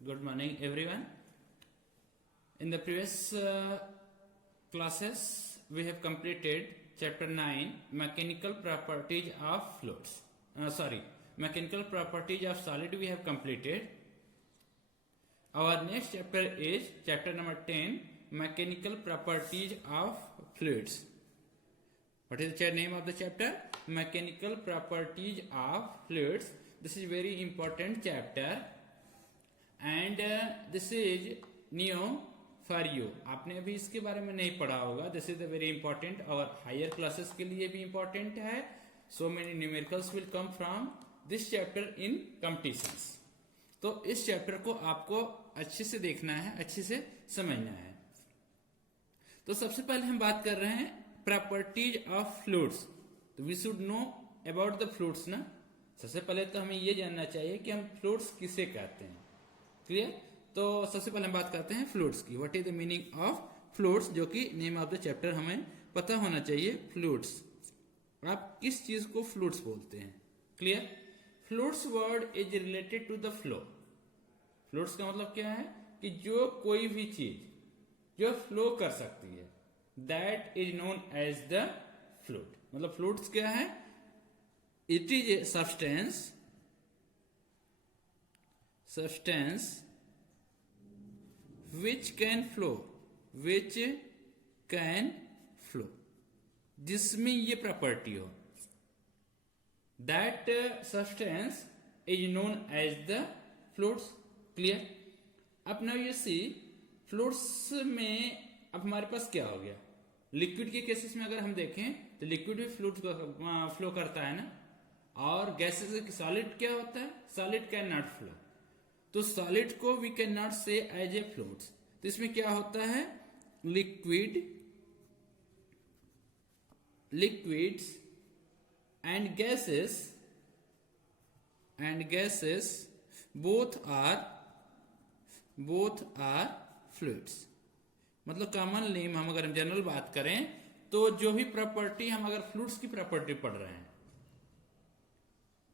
Good morning, everyone. In the previous classes, we have completed chapter 9, mechanical properties of fluids. Mechanical properties of solid we have completed. Our next chapter is chapter number 10, mechanical properties of fluids. What is the name of the chapter? Mechanical properties of fluids. This is very important chapter. And this is new for you. आपने अभी इसके बारे में नहीं पढ़ा होगा. This is the very important और higher classes के लिए भी इंपॉर्टेंट है. So many numericals will come from this chapter in competitions. तो इस चैप्टर को आपको अच्छे से देखना है, अच्छे से समझना है. तो सबसे पहले हम बात कर रहे हैं प्रॉपर्टीज ऑफ फ्लूइड्स. तो we should know about the fluids ना. सबसे पहले तो हमें यह जानना चाहिए कि हम फ्लूइड्स किसे कहते हैं. क्लियर. तो सबसे पहले हम बात करते हैं फ्लूइड्स की. What is the meaning of fluids, जो कि नेम ऑफ द चैप्टर हमें पता होना चाहिए. फ्लूइड्स, आप किस चीज को फ्लूइड्स बोलते हैं. Clear. Fluids word is related to the flow. Fluids का मतलब क्या है कि जो कोई भी चीज जो फ्लो कर सकती है, that is known as the fluid. मतलब फ्लूइड्स क्या है? It is a substance which can flow, जिसमें ये प्रॉपर्टी हो. That substance is known as the fluids. Clear. अब नाउ यू सी फ्लूइड्स में अब हमारे पास क्या हो गया. लिक्विड के केसेस में अगर हम देखें तो लिक्विड भी फ्लूइड फ्लो करता है ना. और गैसेस सॉलिड क्या होता है? Solid can not flow. तो सॉलिड को we can not say as a fluids. तो इसमें क्या होता है? Liquids and gases both are fluids. मतलब कॉमन नेम हम अगर जनरल बात करें तो जो भी प्रॉपर्टी हम अगर फ्लूइड्स की प्रॉपर्टी पढ़ रहे हैं,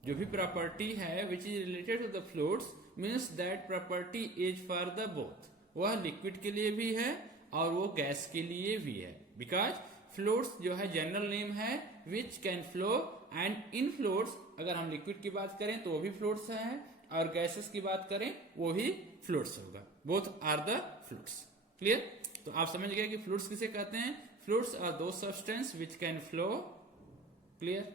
जो भी प्रॉपर्टी है which is related to the fluids, means that property is for the both. वह लिक्विड के लिए भी है और वो गैस के लिए भी है. बिकॉज फ्लूइड्स जो है जनरल नेम है विच can flow. And in fluids अगर हम लिक्विड की बात करें तो वो भी फ्लूइड्स है, और गैसेस की बात करें वो भी फ्लूइड्स होगा. Both are the fluids. Clear. तो आप समझ गए कि फ्लूइड्स किसे कहते हैं. फ्लूइड्स आर दो substance which can flow. Clear.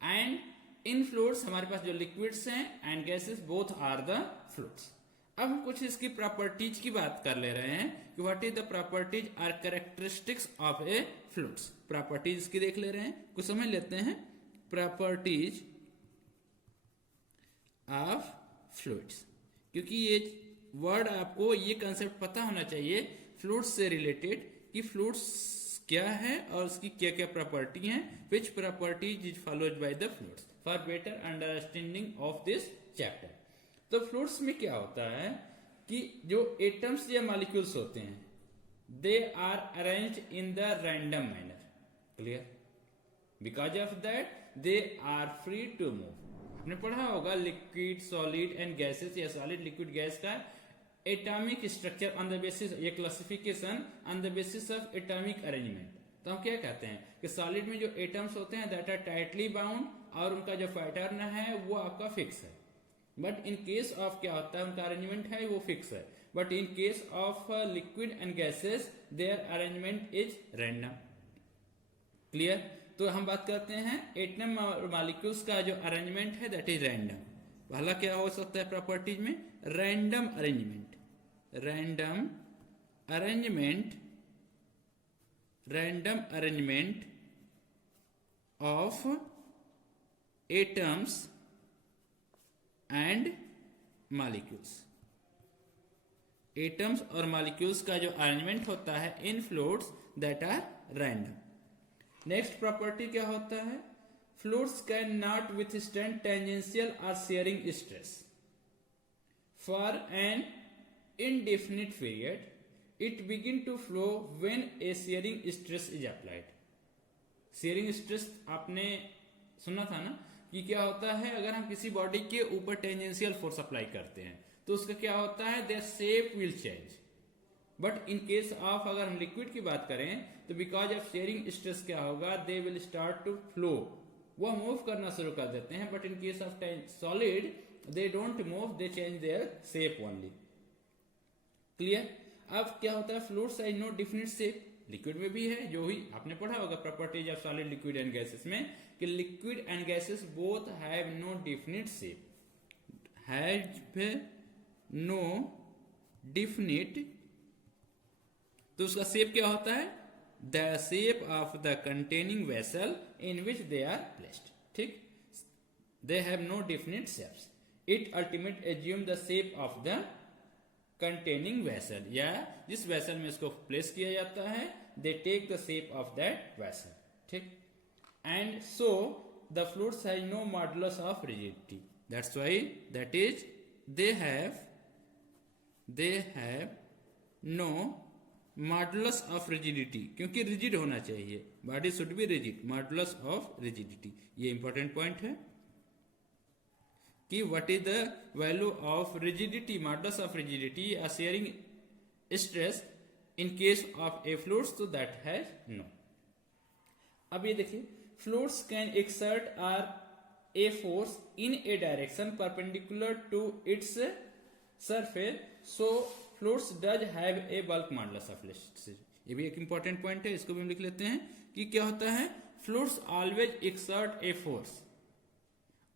And in fluids हमारे पास जो लिक्विड्स हैं and gases both are the fluids. अब हम कुछ इसकी प्रॉपर्टीज की बात कर ले रहे हैं कि what is the properties are characteristics of a fluids. Properties की देख ले रहे हैं, कुछ समझ लेते हैं. प्रॉपर्टीज ऑफ फ्लूइड्स, क्योंकि ये वर्ड आपको ये कंसेप्ट पता होना चाहिए फ्लूइड्स से रिलेटेड कि फ्लूइड्स क्या है और उसकी क्या क्या प्रॉपर्टी हैं. विच properties is followed by the fluids for better understanding of this chapter. तो फ्लूइड्स में क्या होता है कि जो एटम्स या मॉलिक्यूल्स होते हैं, they are arranged in the random manner. Clear. Because of that they are free to move. आपने पढ़ा होगा लिक्विड, सॉलिड एंड गैसेस या सॉलिड, लिक्विड, गैस का atomic structure on the basis, ये classification on the basis of atomic arrangement. तो हम क्या कहते हैं कि सॉलिड में जो एटम्स होते हैं दैट आर टाइटली बाउंड और उनका जो पैटर्न है वो आपका फिक्स है. बट इन केस ऑफ क्या होता है, उनका अरेंजमेंट है वो फिक्स है. But in case of liquid and gases their arrangement is random. Clear. तो हम बात करते हैं एटम और मॉलिक्यूल्स का जो अरेंजमेंट है दैट इज रैंडम. पहला क्या हो सकता है प्रॉपर्टीज में? Random arrangement. Random arrangement of atoms and molecules. Atoms और मॉलिक्यूल्स का जो अरेंजमेंट होता है in fluids that are random. Next property क्या होता है? Fluids can not withstand tangential और shearing stress for an indefinite period. It begin to flow when a shearing stress is applied. Sharing stress आपने सुना था ना कि क्या होता है, अगर हम किसी बॉडी के ऊपर टेंजेंशियल फोर्स अप्लाई करते हैं तो उसका क्या होता है, their shape will change. But in case of अगर हम लिक्विड की बात करें तो बिकॉज ऑफ शेयरिंग स्ट्रेस क्या होगा, they will start to flow, वो मूव करना शुरू कर देते हैं। But in case of solid they don't move, they change their shape only. Clear. अब क्या होता है, fluids has no definite shape, liquid में भी है, जो ही आपने पढ़ा होगा properties of solid liquid and gases में, कि liquid and gases both have no definite shape, have no definite. तो उसका शेप क्या होता है, the shape of the containing vessel in which they are placed. ठीक, they have no definite shapes. It ultimate assume the shape of the containing vessel, या जिस vessel में इसको प्लेस किया जाता है, they take the shape of that vessel. ठीक, and so the fluids has no modulus of rigidity, that's why that is they have no modulus of rigidity, क्योंकि rigid होना चाहिए, body should be rigid, modulus of rigidity. ये important point है कि what is the value of rigidity, modulus of rigidity, या shearing stress in case of a fluids, तो that has no. अब ये देखिए, fluids can exert or a force in a direction perpendicular to its surface, so fluids does have a bulk modulus of elasticity। ये भी एक important point है, इसको भी हम लिख लेते हैं कि क्या होता है, fluids always exert a force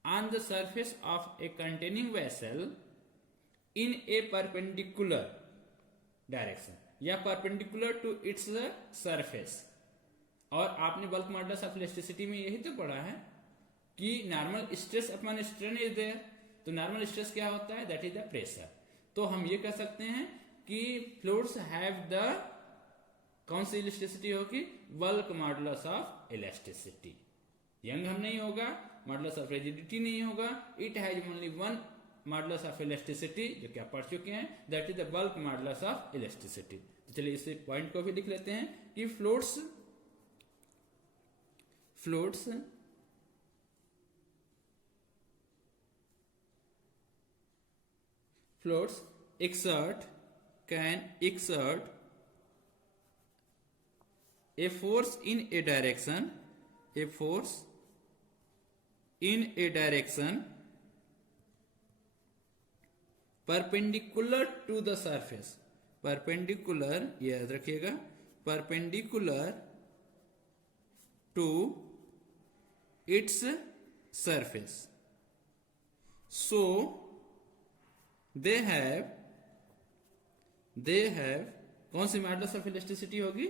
on the surface of a containing vessel in a perpendicular direction, या perpendicular to its surface। और आपने बल्क मॉडुलस ऑफ इलास्टिसिटी में यही तो पढ़ा है कि normal stress upon strain is there. तो नॉर्मल स्ट्रेस क्या होता है, दैट इज द प्रेशर। तो हम ये कह सकते हैं कि फ्लूइड्स हैव द, कौन सी इलास्टिसिटी होगी, bulk modulus of elasticity. Young हम नहीं होगा, मॉडुलस ऑफ रिजिडिटी नहीं होगा, it has only one modulus of elasticity, जो कि आप पढ़ चुके हैं, that is the bulk modulus of elasticity. तो चलिए इस पॉइंट को भी लिख लेते हैं कि fluids can exert a force in a direction, perpendicular to the surface, perpendicular, याद रखिएगा, perpendicular to its surface, so they have कौन सी मॉडुलस ऑफ इलास्टिसिटी होगी,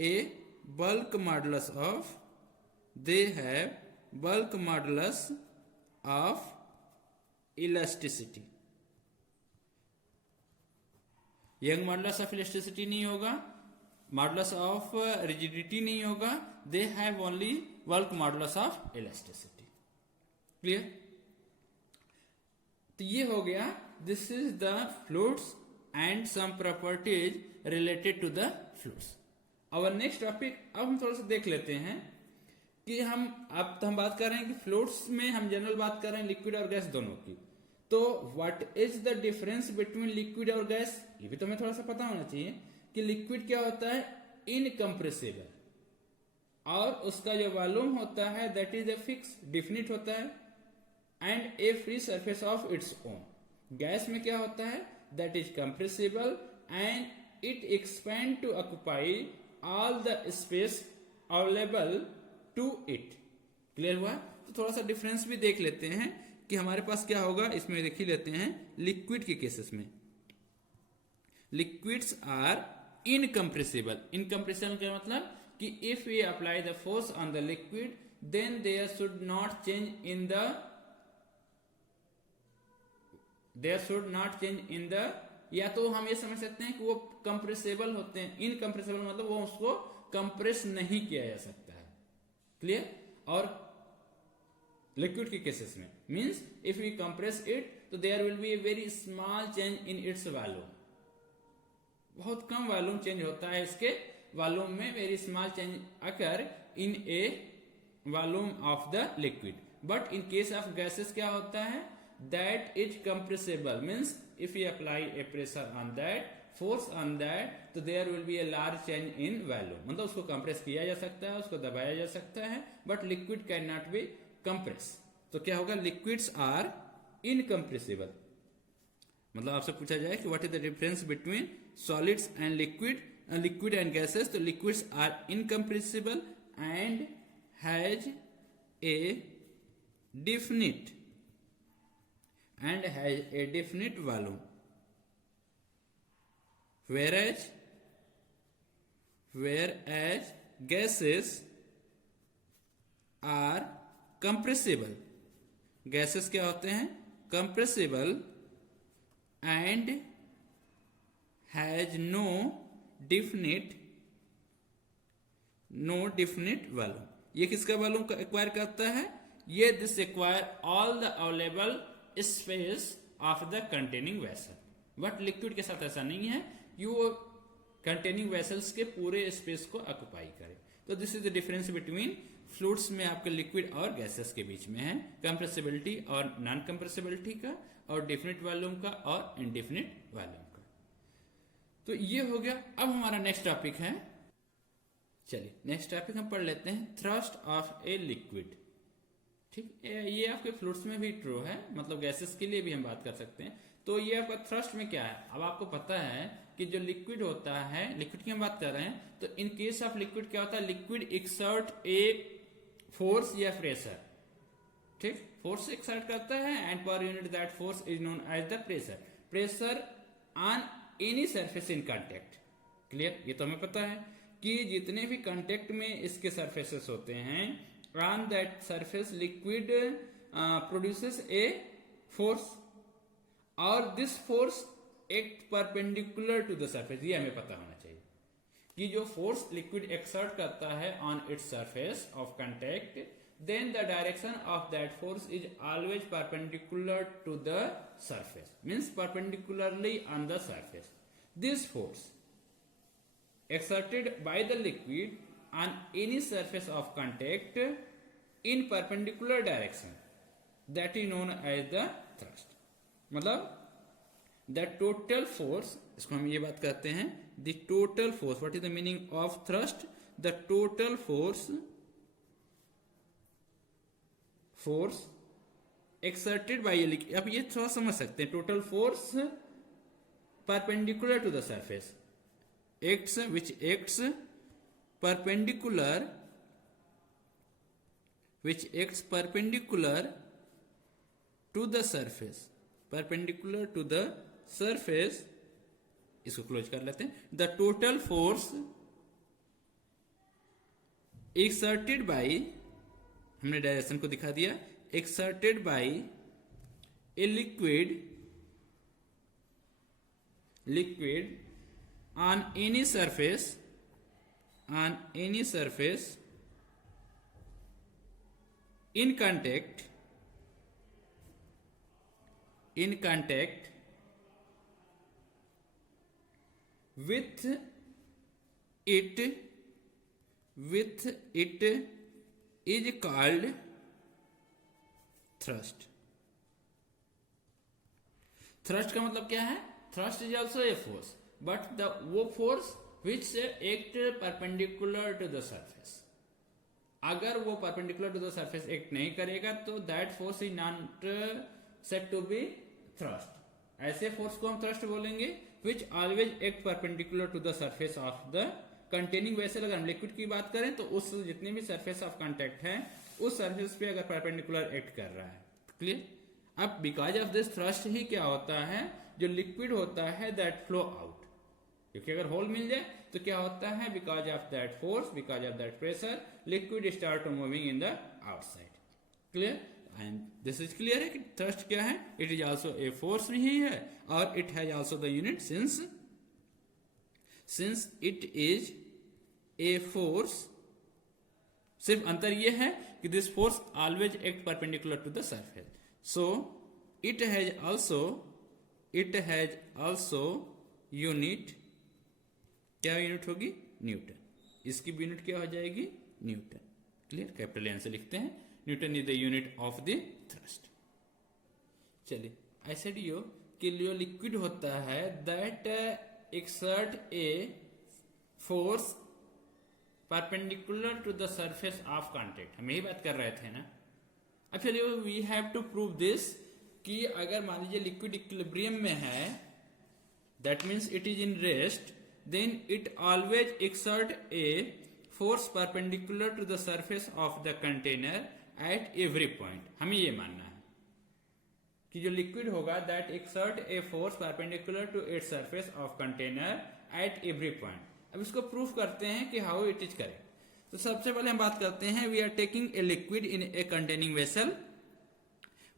a bulk modulus of, they have bulk modulus of elasticity. Young modulus of elasticity नहीं होगा, modulus of rigidity नहीं होगा, they have only bulk modulus of elasticity. Clear. तो ये हो गया, this is the fluids and some properties related to the fluids. और next topic अब हम थोड़ा सा देख लेते हैं कि हम बात कर रहे हैं कि फ्लूइड्स में हम जनरल बात कर रहे हैं लिक्विड और गैस दोनों की। तो what is the difference between liquid और गैस, ये भी तो हमें थोड़ा सा पता होना चाहिए कि लिक्विड क्या होता है, इनकम्प्रेसिबल, और उसका जो वॉल्यूम होता है that is a fix, definite होता है, and a free surface of its own. Gas में क्या होता है, that is compressible and it expand to occupy all the space available to it. Clear हुआ। तो थोड़ा सा डिफरेंस भी देख लेते हैं कि हमारे पास क्या होगा, इसमें देख ही लेते हैं लिक्विड के केसेस में। Liquids are incompressible. इनकम्प्रेसिबल का मतलब कि if we apply the force on the liquid then there should not change in the, या तो हम ये समझ सकते हैं कि वो कंप्रेसिबल होते हैं। इनकम्प्रेसिबल मतलब वो उसको कंप्रेस नहीं किया जा सकता है। क्लियर। और लिक्विड के केसेस में means if we compress it तो there will be a very small change in its volume, बहुत कम वॉल्यूम चेंज होता है इसके वॉल्यूम में, very small change occur in a volume of the liquid. But in case of gases क्या होता है, that is compressible means if we apply a pressure on that, force on that, तो there will be a large change in value. मतलब उसको compress किया जा सकता है, उसको दबाया जा सकता है, but liquid cannot be compressed. तो क्या होगा? liquids are incompressible. मतलब आपसे पूछा जाए कि what is the difference between solids and liquid and gases, तो liquids are incompressible and has a definite volume, whereas gases are compressible. Gases क्या होते हैं? Compressible and has no definite volume. ये किसका वॉल्यूम एक्वायर करता है? ये this acquire all the available space of the containing vessel. But liquid के साथ ऐसा नहीं है कि वो कंटेनिंग वेसल्स के पूरे स्पेस को ऑक्युपाई करे. तो this is the difference between fluids में आपके लिक्विड और गैसेस के बीच में है, कंप्रेसिबिलिटी और नॉन कंप्रेसिबिलिटी का, और डेफिनेट वॉल्यूम का और इनडेफिनेट वॉल्यूम का. तो ये हो गया. अब हमारा नेक्स्ट टॉपिक है, चलिए नेक्स्ट टॉपिक हम पढ़ लेते हैं, थ्रस्ट ऑफ ए लिक्विड. ठीक, ये आपके फ्लूइड्स में भी ट्रू है, मतलब गैसेस के लिए भी हम बात कर सकते हैं. तो ये आपका थ्रस्ट में क्या है? अब आपको पता है कि जो लिक्विड होता है, लिक्विड की हम बात कर रहे हैं, तो इन केस ऑफ लिक्विड क्या होता है? लिक्विड एक्सर्ट ए फोर्स या प्रेशर. ठीक, फोर्स एक्सर्ट करता है and per unit that force is known as the pressure. Pressure on any surface in contact. Clear? ये तो हमें पता है कि जितने भी कांटेक्ट में इसके सरफेसेस होते हैं, on that surface liquid produces a force और this force act perpendicular to the surface. ये हमें पता होना चाहिए कि जो फोर्स लिक्विड एक्सर्ट करता है on it's surface of contact, then the direction of that force is always perpendicular to the surface, means perpendicularly on the surface. This force exerted by the liquid on any surface of contact in perpendicular direction, that is known as the thrust. मतलब the total force, इसको हम ये बात कहते हैं, the total force. What is the meaning of thrust? The total force exerted by a liquid. अब ये थोड़ा समझ सकते हैं. Total force perpendicular to the surface which acts perpendicular to the surface. इसको क्लोज कर लेते हैं. The total force exerted by, हमने डायरेक्शन को दिखा दिया, exerted by a liquid on any surface in contact with it is called thrust. Thrust का मतलब क्या है? Thrust is also a force, but वो force which act perpendicular to the surface. अगर वो perpendicular to the surface act नहीं करेगा तो that force is not said to be thrust. ऐसे force को हम thrust बोलेंगे which always act perpendicular to the surface of the containing vessel. अगर हम लिक्विड की बात करें तो उस जितने भी surface of contact है उस surface पे अगर perpendicular act कर रहा है. क्लियर? अब बिकॉज ऑफ दिस थ्रस्ट ही क्या होता है, जो लिक्विड होता है दैट फ्लो आउट, क्योंकि अगर होल मिल जाए तो क्या होता है, because of that force, because of that pressure, liquid start moving in the outside. Clear? And this is clear है कि थ्रस्ट क्या है, it is also a force ही है और it has also the unit since it is a force. सिर्फ अंतर यह है कि this force always act perpendicular to the surface. So it has also unit, क्या यूनिट होगी? न्यूटन. इसकी भी यूनिट क्या हो जाएगी? न्यूटन. क्लियर? कैपिटल एन से लिखते हैं. Newton is the unit of the thrust. चलिए, I said you कि जो लिक्विड होता है that exert a force perpendicular to the surface of contact, हम यही बात कर रहे थे ना। अब चलिए we have to prove this कि अगर मान लीजिए लिक्विड इक्विलिब्रियम में है, that means it is in rest, then it always exert a force perpendicular to the surface of the container at every point. हमें ये मानना है कि जो लिक्विड होगा that exert a force perpendicular to its surface of container at every point. अब इसको proof करते हैं कि हाउ इट इज करेक्ट। तो सबसे पहले हम बात करते हैं, we are taking a liquid in a containing vessel.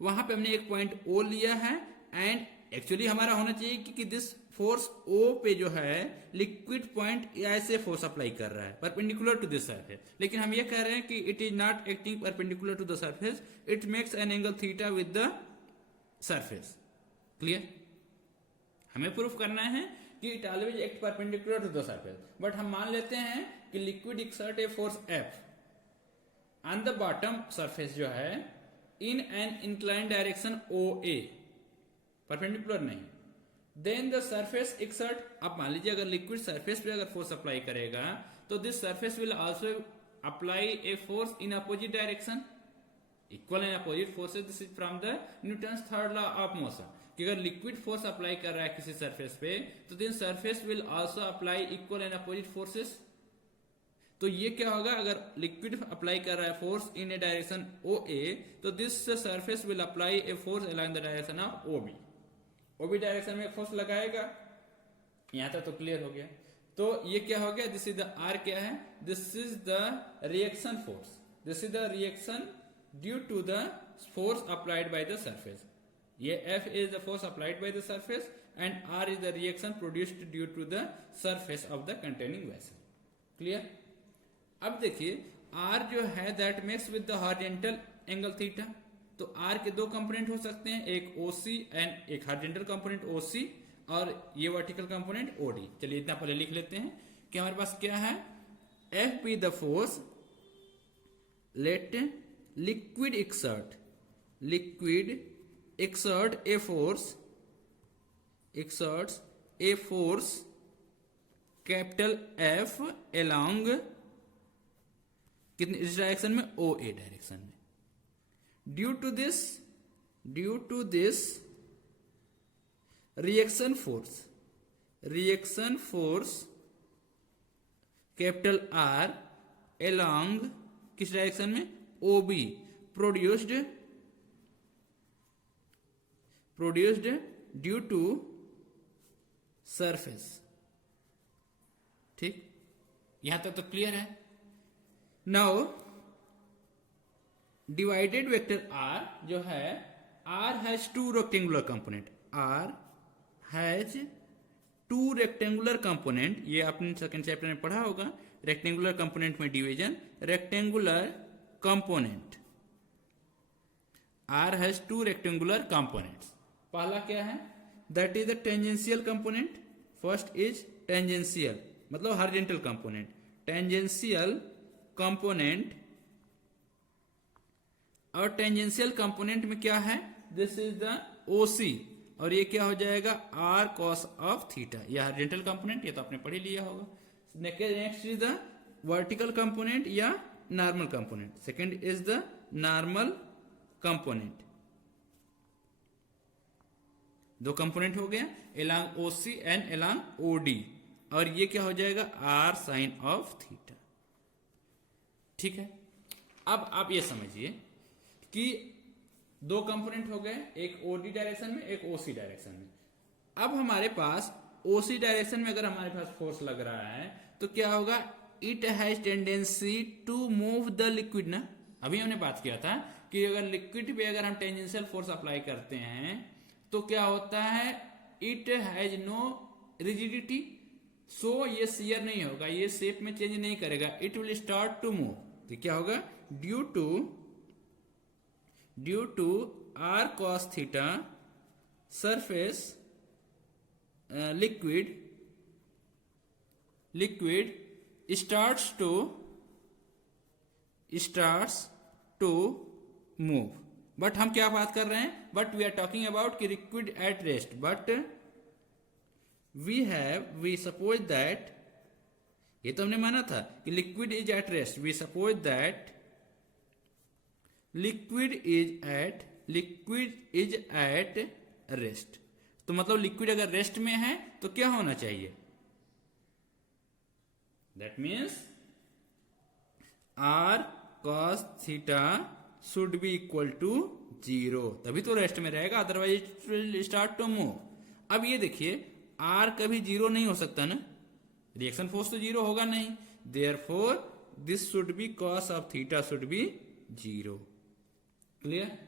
वहां पे हमने एक पॉइंट ओ लिया है एंड एक्चुअली हमारा होना चाहिए कि दिस फोर्स ओ पे जो है लिक्विड पॉइंट ऐसे फोर्स अप्लाई कर रहा है परपेंडिकुलर टू दिस सरफेस, लेकिन हम ये कह रहे हैं कि it is not acting perpendicular to the surface, it makes an angle theta with the surface. Clear? हमें प्रूफ करना है कि it always act perpendicular to the surface, but हम मान लेते हैं कि liquid exert a force F on the bottom surface जो है in an incline direction O A, perpendicular नहीं। देन द सरफेस एक्सर्ट, अब मान लीजिए अगर लिक्विड सरफेस पे अगर फोर्स अप्लाई करेगा तो this surface will also apply a force in opposite direction, equal and opposite forces. This is from the Newton's third law of motion, कि अगर लिक्विड फोर्स अप्लाई कर रहा है किसी सरफेस पे तो then surface will also apply equal and opposite forces. तो ये क्या होगा, अगर लिक्विड अप्लाई कर रहा है force in A direction O A तो this surface will apply a force along the direction of O B, O B direction में फोर्स लगाएगा। यहां तक तो क्लियर हो गया। तो ये क्या हो गया, दिस इज द आर क्या है, this is the reaction force, this is the reaction due to the force applied by the surface. ये F is the force applied by the surface and R is the reaction produced due to the surface of the containing vessel. Clear? अब देखिए R जो है that makes with the horizontal angle theta, तो R के दो component हो सकते हैं, एक OC एंड एक horizontal कंपोनेंट OC और ये वर्टिकल कंपोनेंट OD। चलिए इतना पहले लिख लेते हैं कि हमारे पास क्या है, F be the force, let liquid exert a force capital F along कितनी इस डायरेक्शन में, ओ ए डायरेक्शन में। Due to this reaction force capital R along किस डायरेक्शन में, O B, produced due to surface। ठीक, यहां तक तो क्लियर है। नाउ डिवाइडेड वेक्टर R जो है, R has two rectangular component, R has two rectangular component, ये आपने सेकंड चैप्टर में पढ़ा होगा, रेक्टेंगुलर कंपोनेंट में division, rectangular component, R has two rectangular components. पहला क्या है, that is the tangential component, first is tangential मतलब हॉरिजॉन्टल कंपोनेंट, टेंजेंशियल कंपोनेंट, और टेंजेंशियल कंपोनेंट में क्या है, दिस इज द OC और ये क्या हो जाएगा, R cos ऑफ थीटा, यह हॉरिजॉन्टल कंपोनेंट, ये तो आपने पढ़ ही लिया होगा। Next is the vertical component या normal component, second is the normal component. दो कंपोनेंट हो गया, along OC and along OD, और ये क्या हो जाएगा, R साइन ऑफ थीटा। ठीक है, अब आप ये समझिए कि दो कंपोनेंट हो गए, एक OD डायरेक्शन में, एक OC डायरेक्शन में। अब हमारे पास OC डायरेक्शन में अगर हमारे पास फोर्स लग रहा है तो क्या होगा, it has tendency to move the liquid ना। अभी हमने बात किया था कि अगर लिक्विड पे अगर हम टेंजेंशियल फोर्स अप्लाई करते हैं तो क्या होता है, इट हैज नो रिजिडिटी, सो ये शियर नहीं होगा, ये शेप में चेंज नहीं करेगा, it will start to move. तो क्या होगा, due to R cos theta surface liquid starts to move। But हम क्या बात कर रहे हैं, but we are talking about कि liquid at rest, but we suppose that, ये तो हमने माना था कि liquid is at rest, we suppose that liquid is at rest. तो मतलब लिक्विड अगर रेस्ट में है तो क्या होना चाहिए, that means R cos theta should be equal to 0, तभी तो रेस्ट में रहेगा, otherwise it will start to move. अब ये देखिए आर कभी 0 नहीं हो सकता ना, रिएक्शन फोर्स तो 0 होगा नहीं, therefore this should be cos of theta should B 0। Clear.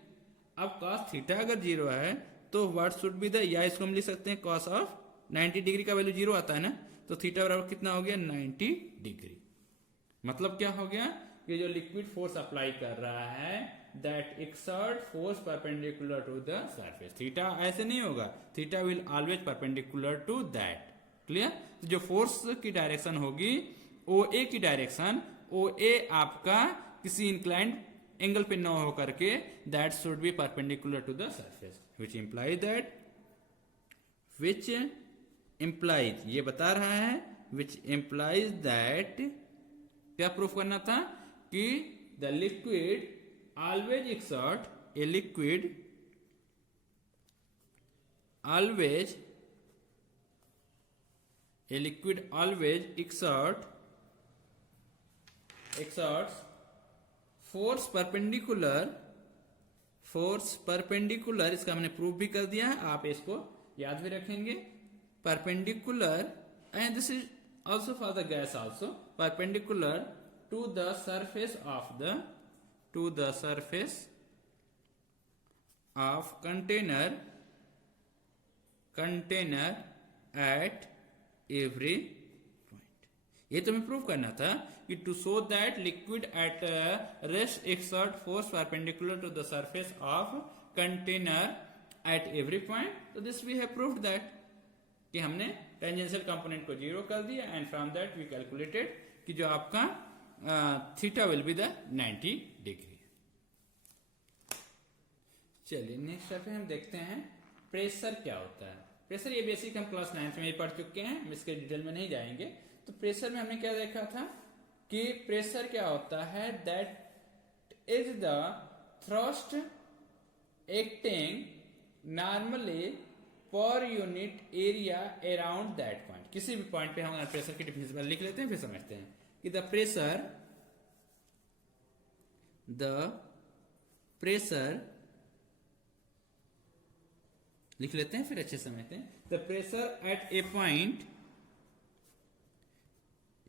अब कॉस थीटा अगर 0 है तो व्हाट शुड बी द, या इसको हम लिख सकते हैं कॉस ऑफ 90 डिग्री का वैल्यू 0 आता है ना, तो थीटा बराबर कितना हो गया 90 डिग्री। मतलब क्या हो गया, ये जो लिक्विड फोर्स अप्लाई कर रहा है that exert force perpendicular to the surface, theta ऐसे नहीं होगा, theta will always perpendicular to that. Clear. तो जो फोर्स की डायरेक्शन होगी ओ ए की डायरेक्शन, ओ ए आपका किसी इंक्लाइंड एंगल पे न हो करके that should be perpendicular to the surface, which implies ये बता रहा है, विच इंप्लाइज दैट, क्या प्रूफ करना था कि the liquid always exert, a liquid always exerts force perpendicular, इसका हमने प्रूफ भी कर दिया है, आप इसको याद भी रखेंगे, perpendicular, and this is also for the gas also, perpendicular to the surface of container at every point. ये तो हमें प्रूव करना था कि to show that liquid at rest exert force perpendicular to the surface of container at every point, तो this we have proved that, कि हमने tangential component को 0 कर दिया, and from that we calculated कि जो आपका theta will be the 90 degree. चलिए नेक्स्ट पे हम देखते हैं प्रेशर क्या होता है। प्रेशर ये बेसिक हम क्लास 9 में पढ़ चुके हैं, हम इसके डिटेल में नहीं जाएंगे। तो प्रेशर में हमने क्या देखा था कि प्रेशर क्या होता है, that is the thrust acting normally per unit area around that point. किसी भी पॉइंट पे हम प्रेशर की डिफिनेशन लिख लेते हैं, फिर समझते हैं कि द प्रेशर लिख लेते हैं, फिर अच्छे समझते हैं। The pressure at a point,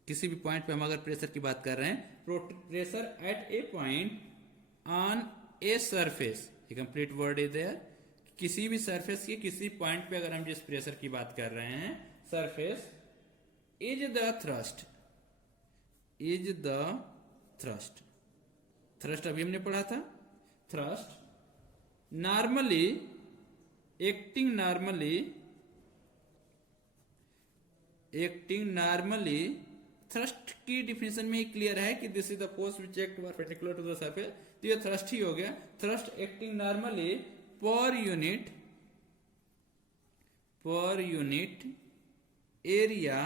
किसी भी पॉइंट पे हम अगर प्रेशर की बात कर रहे हैं, pressure at a point on a surface, a complete word is there, किसी भी सरफेस के किसी पॉइंट पे अगर हम जिस प्रेशर की बात कर रहे हैं, सरफेस इज द थ्रस्ट अभी हमने पढ़ा था, thrust normally acting normally, thrust की डिफिनेशन में ही क्लियर है कि this is the force which act perpendicular to the surface, तो ये थ्रस्ट ही हो गया। Thrust acting normally per unit area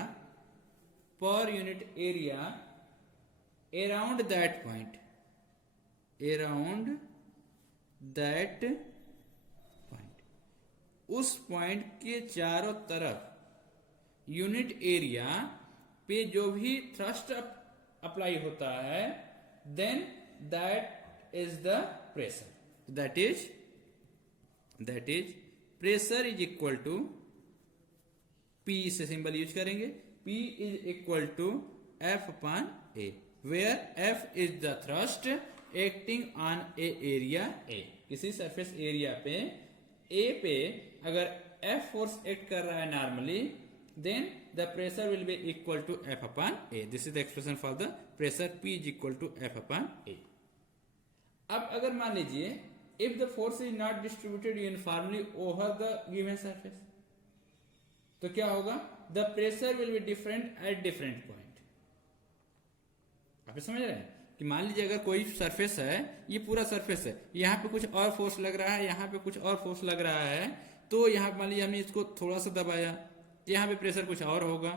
around that point, उस पॉइंट के चारों तरफ यूनिट एरिया पे जो भी थ्रस्ट अप्लाई होता है, then that is the pressure. That is pressure is equal to P से सिंबल यूज करेंगे, P is equal to F upon A, where F is the thrust acting on a area A। किसी surface area पे A पे अगर F force act कर रहा है normally, then the pressure will be equal to F upon A. This is the expression for the pressure P is equal to F upon A. अब अगर मान लीजिए if the force is not distributed uniformly over the given surface, तो क्या होगा, the pressure will be different at different point। आप समझ रहे हैं कि कि मान लीजिए अगर कोई सरफेस है, ये पूरा सरफेस है, यहाँ पे कुछ और फोर्स लग रहा है, यहाँ पे कुछ और फोर्स लग रहा है, तो यहाँ मान लीजिए हमने इसको थोड़ा सा दबाया, यहाँ पे प्रेशर कुछ और होगा,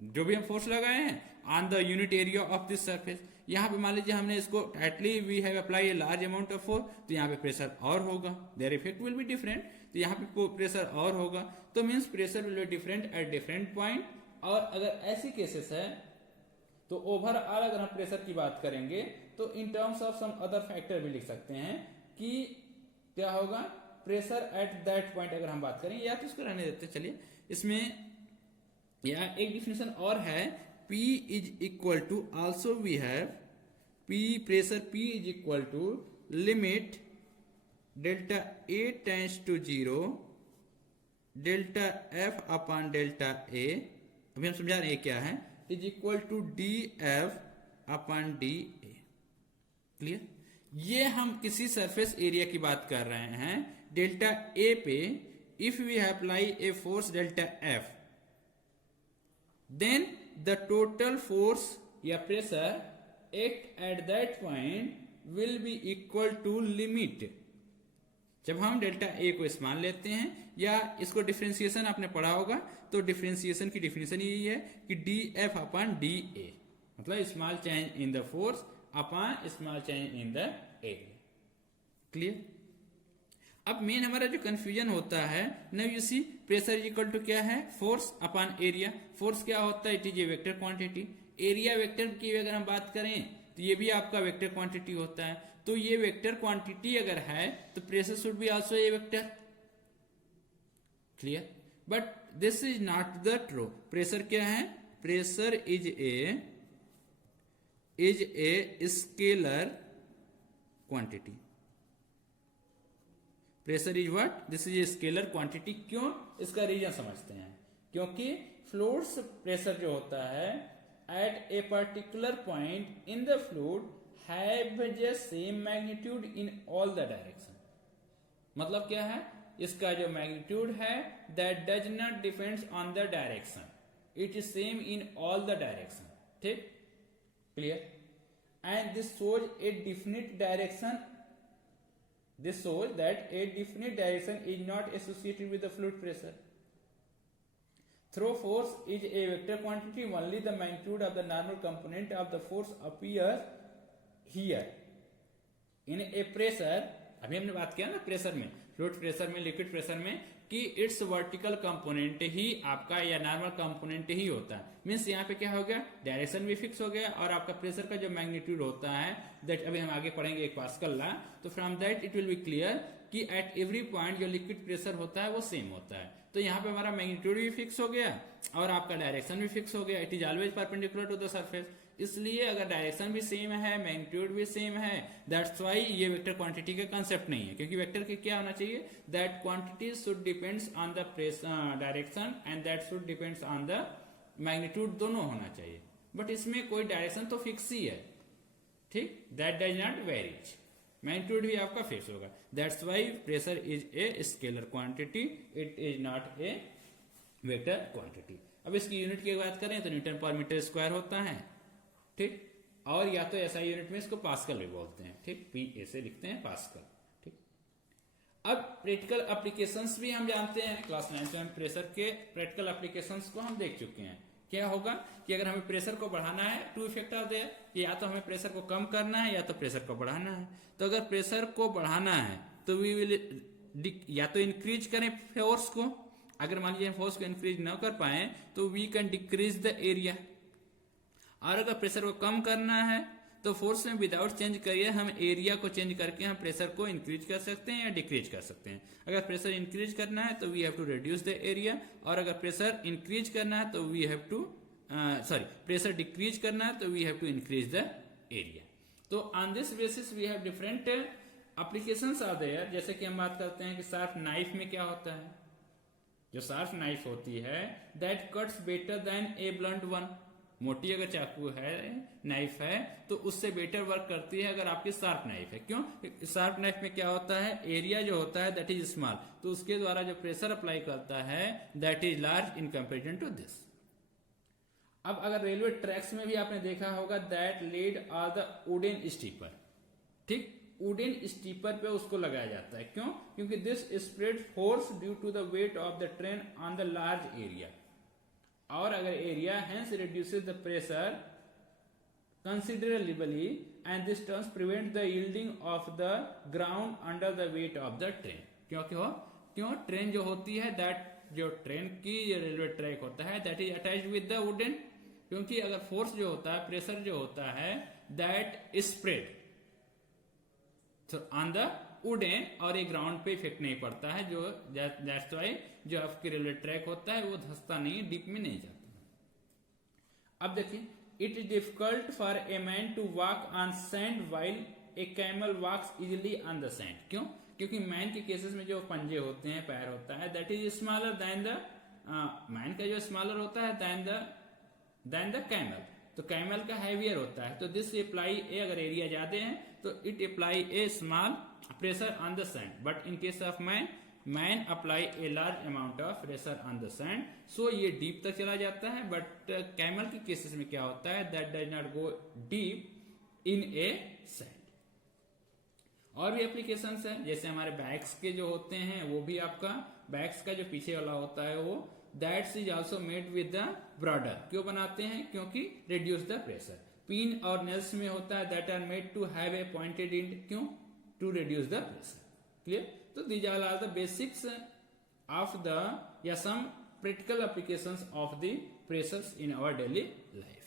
जो भी हम फोर्स लगाए हैं on the unit area of this surface. यहाँ पे मान लीजिए हमने इसको tightly we have apply a large amount of force, तो यहाँ पे प्रेशर और होगा, their effect will be different, तो यहाँ पे प्रेशर और होगा, तो means pressure will be different at different point. और अगर ऐसी केसेस है तो ओवरऑल अगर हम प्रेशर की बात करेंगे तो in terms of some other factor भी लिख सकते हैं कि क्या होगा प्रेशर एट दैट पॉइंट। अगर हम बात करें, या तो इसको रहने देते, चलिए इसमें या एक डिफिनेशन और है, P is equal to, also we have P pressure P is equal to limit delta A tends to 0 delta F upon delta A, अभी हम समझा रहे हैं क्या है, is equal to DF upon DA। क्लियर? ये हम किसी सरफेस एरिया की बात कर रहे हैं, डेल्टा A पे if we apply a force delta F, then the total force या pressure act at that point will be equal to limit। जब हम डेल्टा ए को इस मान लेते हैं, या इसको डिफरेंशिएशन आपने पढ़ा होगा, तो डिफरेंशिएशन की डिफिनेशन यही है कि D F upon D A, मतलब small change in the force upon small change in the area. Clear? अब मेन हमारा जो कंफ्यूजन होता है, now you see pressure is equal to क्या है, फोर्स अपॉन एरिया। फोर्स क्या होता है, it is a vector quantity. Area vector की अगर हम बात करें तो ये भी आपका वेक्टर क्वांटिटी होता है, तो ये वेक्टर क्वांटिटी अगर है तो pressure should be also a vector. Clear? But this is not the true. Pressure क्या है, pressure is a scalar quantity. Pressure is what, this is a scalar quantity. क्यों? इसका रीजन समझते हैं। क्योंकि फ्लूइड्स प्रेशर जो होता है at a particular point in the fluid have the same magnitude in all the direction. मतलब क्या है, इसका जो मैग्नीट्यूड है that does not depends on the direction, it is same in all the direction. ठीक? Clear? And this shows a definite direction, this shows that a definite direction is not associated with the fluid pressure. Throw force is a vector quantity, only the magnitude of the normal component of the force appears here. In a pressure, अभी हमने बात किया ना pressure में, fluid pressure में, liquid pressure में, कि it's vertical component ही आपका या नॉर्मल कंपोनेंट ही होता है। मीन्स यहाँ पे क्या हो गया, डायरेक्शन भी फिक्स हो गया, और आपका प्रेशर का जो मैग्नीट्यूड होता है दैट अभी हम आगे पढ़ेंगे एक पास्कल लॉ, तो from that it will be clear कि एट एवरी पॉइंट जो लिक्विड प्रेशर होता है वो सेम होता है। तो यहाँ पे हमारा मैग्नीट्यूड भी फिक्स हो गया और आपका डायरेक्शन भी फिक्स हो गया, it is always perpendicular to the surface. इसलिए अगर डायरेक्शन भी सेम है, मैग्नीट्यूड भी सेम है, दैट्स व्हाई ये वेक्टर क्वांटिटी का कांसेप्ट नहीं है। क्योंकि वेक्टर के क्या होना चाहिए, that quantity should depends on the direction and that should depends on the magnitude, दोनों होना चाहिए। बट इसमें कोई डायरेक्शन तो फिक्स ही है। ठीक? That does not varies, magnitude भी आपका फिक्स होगा। That's why pressure is a scalar quantity, it is not a vector quantity. अब इसकी यूनिट की बात करें तो न्यूटन पर मीटर स्क्वायर होता है। ठीक? और या तो ऐसा यूनिट में इसको पास्कल भी बोलते हैं। ठीक? पी ऐसे लिखते हैं, पास्कल। ठीक? अब प्रैक्टिकल एप्लीकेशंस भी हम जानते हैं, क्लास 9 में प्रेशर के प्रैक्टिकल एप्लीकेशंस को हम देख चुके हैं। क्या होगा कि अगर हमें प्रेशर को बढ़ाना है, टू इफेक्ट आर देयर, या तो हमें प्रेशर को कम करना है या तो प्रेशर को बढ़ाना है। तो अगर प्रेशर को बढ़ाना है तो वी विल या तो इंक्रीज करें फोर्स को, अगर मान लीजिए फोर्स को इंक्रीज ना कर पाए तो we can decrease the area. और अगर प्रेशर को कम करना है तो फोर्स में विदाउट चेंज करिए हम एरिया को चेंज करके हम प्रेशर को इंक्रीज कर सकते हैं या डिक्रीज कर सकते हैं। अगर प्रेशर इंक्रीज करना है तो we have to reduce the area, और अगर प्रेशर इंक्रीज करना है तो we have to pressure decrease करना है तो we have to increase the area. तो on this basis we have different applications are there. जैसे कि हम बात करते हैं कि शार्प नाइफ में क्या होता है, जो शार्प नाइफ होती है that cuts better than A blunt one. मोटी अगर चाकू है, नाइफ है, तो उससे बेटर वर्क करती है अगर आपकी शार्प नाइफ है। क्यों? शार्प नाइफ में क्या होता है, एरिया जो होता है दैट इज स्मॉल, तो उसके द्वारा जो प्रेशर अप्लाई करता है that is large in comparison to this. अब अगर रेलवे ट्रैक्स में भी आपने देखा होगा that laid are the wooden sleeper, ठीक, वुडन स्टीपर पे उसको लगाया जाता है। क्यों? क्योंकि this spread force due to the weight of the train on the large area, और अगर area hence reduces the pressure considerably and this terms prevent the yielding of the ground under the weight of the train। क्यों train जो होती है that, जो train की railway track होता है that is attached with the wooden, क्योंकि अगर फोर्स जो होता है, प्रेशर जो होता है that spread on the wooden, और ये ग्राउंड पे इफेक्ट नहीं पड़ता है, जो दैट्स व्हाई जो आपकी रेलवे ट्रैक होता है वो धंसता नहीं, डीप में नहीं जाता। अब देखिए, it is difficult for a man to walk on sand while a camel walks easily on the sand. क्यों? क्योंकि मैन के केसेस में जो पंजे होते हैं, पैर होता है, that is smaller than the man का जो स्मॉलर होता है देन द कैमल, तो कैमल का हैवियर होता है। तो दिस अप्लाई ए, अगर एरिया ज्यादा है तो it apply a small pressure on the sand, but in case of man apply a large amount of pressure on the sand, so ये डीप तक चला जाता है। बट कैमल के केसेस में क्या होता है, that does not go deep in A sand. और भी एप्लीकेशंस है, जैसे हमारे बैग्स के जो होते हैं, वो भी आपका बैग्स का जो पीछे वाला होता है वो that's is also made with the broader. क्यों बनाते हैं? क्योंकि रिड्यूस द प्रेशर। पिन और नेल्स में होता है that are made to have a pointed end. क्यों? To reduce the pressure. Clear? So these are all the basics of the some practical applications of the pressures in our daily life.